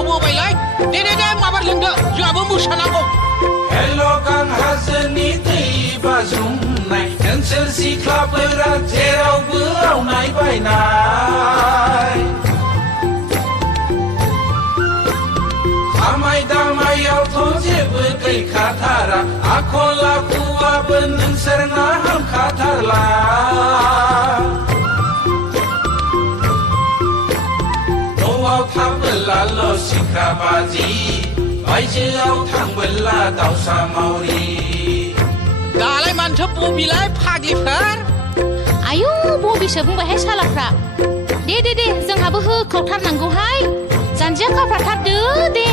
होबोबायलाय दे माबा लोंदो जोंहाबो मोसानांगौ हेल'गां हाजोनि दै बाज्रुमनाय ओनसोल सिख्लाफोरा जेरावबो आवनाय बायनाय खामाय दामायावथ' जेबो गैखाथारा आखल आखुआबो नोंसोरना हामखाथारला न'आव थाबोलाल' सिख्रा बाजि बायजोआव थांबोला दावसा मावरि दालाय मानोथो बबिलाय फाग्लिफोर आयु बबिसो बुंबायहाय सालाफ्रा दे जोंहाबो होखावथारनांगौहाय जानजिया खाफ्राथारदो दे